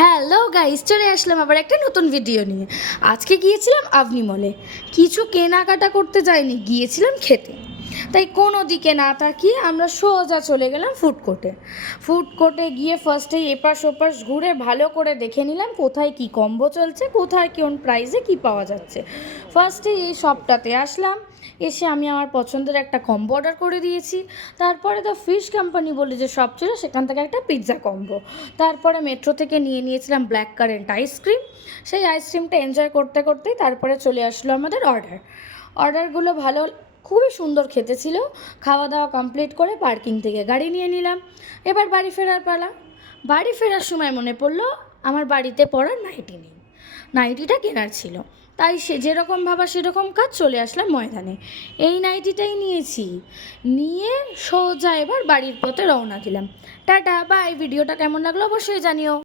Hello guys, চলে আসলাম আবার একটা নতুন ভিডিও নিয়ে। আজকে গিয়েছিলাম আভনি মলে। কিছু কেনাকাটা করতে যাইনি, গিয়েছিলাম খেতে। তাই কোনো দিকে না তাকিয়ে আমরা সোজা চলে গেলাম ফুড কোর্টে। ফুড কোর্টে গিয়ে ফার্স্টেই এপাশ ওপাশ ঘুরে ভালো করে দেখে নিলাম কোথায় কি কম্বো চলছে, কোথায় কোন প্রাইসে কি পাওয়া যাচ্ছে। ফার্স্টে এই শপটাতে আসলাম, এসে আমি আমার পছন্দের একটা কম্বো অর্ডার করে দিয়েছি। তারপরে দ্য ফিশ কোম্পানি বলে যে শপ ছিল, সেখান থেকে একটা পিৎজা কম্বো। তারপরে মেট্রো থেকে নিয়ে নিয়েছিলাম ব্ল্যাক কারেন্ট আইসক্রিম। সেই আইসক্রিমটা এনজয় করতে করতেই তারপরে চলে আসলো আমাদের অর্ডারগুলো ভালো, খুবই সুন্দর খেতে ছিল। খাওয়া দাওয়া কমপ্লিট করে পার্কিং থেকে গাড়ি নিয়ে নিলাম। এবার বাড়ি ফেরার পালা। বাড়ি ফেরার সময় মনে পড়লো আমার বাড়িতে পরার নাইটি নেই, নাইটিটা কেনার ছিল। তাই সে যেরকম ভাবা সেরকম কাজ, চলে আসলাম ময়দানে। এই নাইটিটাই নিয়েছি, নিয়ে সোজা এবার বাড়ির পথে রওনা দিলাম। Tata bye. ভিডিওটা কেমন লাগলো অবশ্যই জানিও।